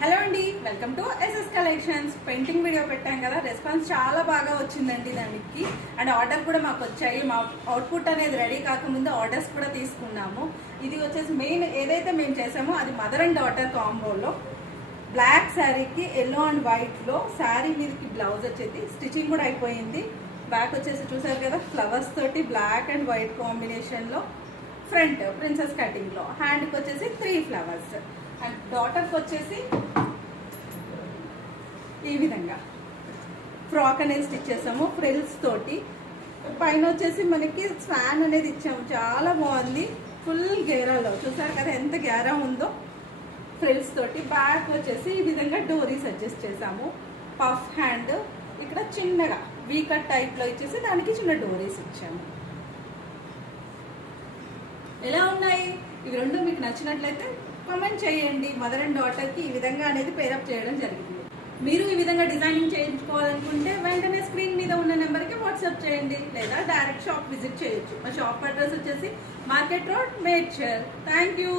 Hello అండి, welcome to SS collections. Painting video పెట్టాం కదా, రెస్పాన్స్ చాలా బాగా వచ్చిందండి దానికి. అండ్ ఆర్డర్ కూడా మాకు వచ్చాయి. మా అవుట్పుట్ అనేది రెడీ కాకముందు ఆర్డర్స్ కూడా తీసుకున్నాము. ఇది వచ్చేసి మెయిన్ ఏదైతే మేము చేసామో అది మదర్ అండ్ డాటర్ కాంబోలో బ్లాక్ శారీకి ఎల్లో అండ్ వైట్లో శారీ మీదకి బ్లౌజ్ వచ్చేది. స్టిచ్చింగ్ కూడా అయిపోయింది. బ్యాక్ వచ్చేసి చూసారు కదా, ఫ్లవర్స్ తోటి బ్లాక్ అండ్ వైట్ కాంబినేషన్లో. ఫ్రంట్ ప్రిన్సెస్ కటింగ్లో, హ్యాండ్కి వచ్చేసి 3 ఫ్లవర్స్. అండ్ డాటర్కి వచ్చేసి ఈ విధంగా ఫ్రాక్ అనేది స్టిచ్ చేసాము ఫ్రిల్స్ తోటి. పైన వచ్చేసి మనకి స్వాన్ అనేది ఇచ్చాము, చాలా బాగుంది. ఫుల్ గేరాలో చూసారు కదా ఎంత గేరా ఉందో ఫ్రిల్స్ తోటి. బ్యాక్ వచ్చేసి ఈ విధంగా డోరీస్ అడ్జస్ట్ చేసాము. పఫ్ హ్యాండ్ ఇక్కడ చిన్నగా వీకట్ టైప్లో ఇచ్చేసి దానికి చిన్న డోరీస్ ఇచ్చాము. ఎలా ఉన్నాయి ఇవి రెండు? మీకు నచ్చినట్లయితే కామెంట్ చేయండి. మదర్ అండ్ డాటర్కి ఈ విధంగా అనేది పేరప్ చేయడం జరిగింది. మీరు ఈ విధంగా డిజైనింగ్ చేయించుకోవాలనుకుంటే వెంటనే స్క్రీన్ మీద ఉన్న నెంబర్కి వాట్సాప్ చేయండి, లేదా డైరెక్ట్ షాప్ విజిట్ చేయొచ్చు. మా షాప్ అడ్రస్ వచ్చేసి market road, Medchal. Thank you.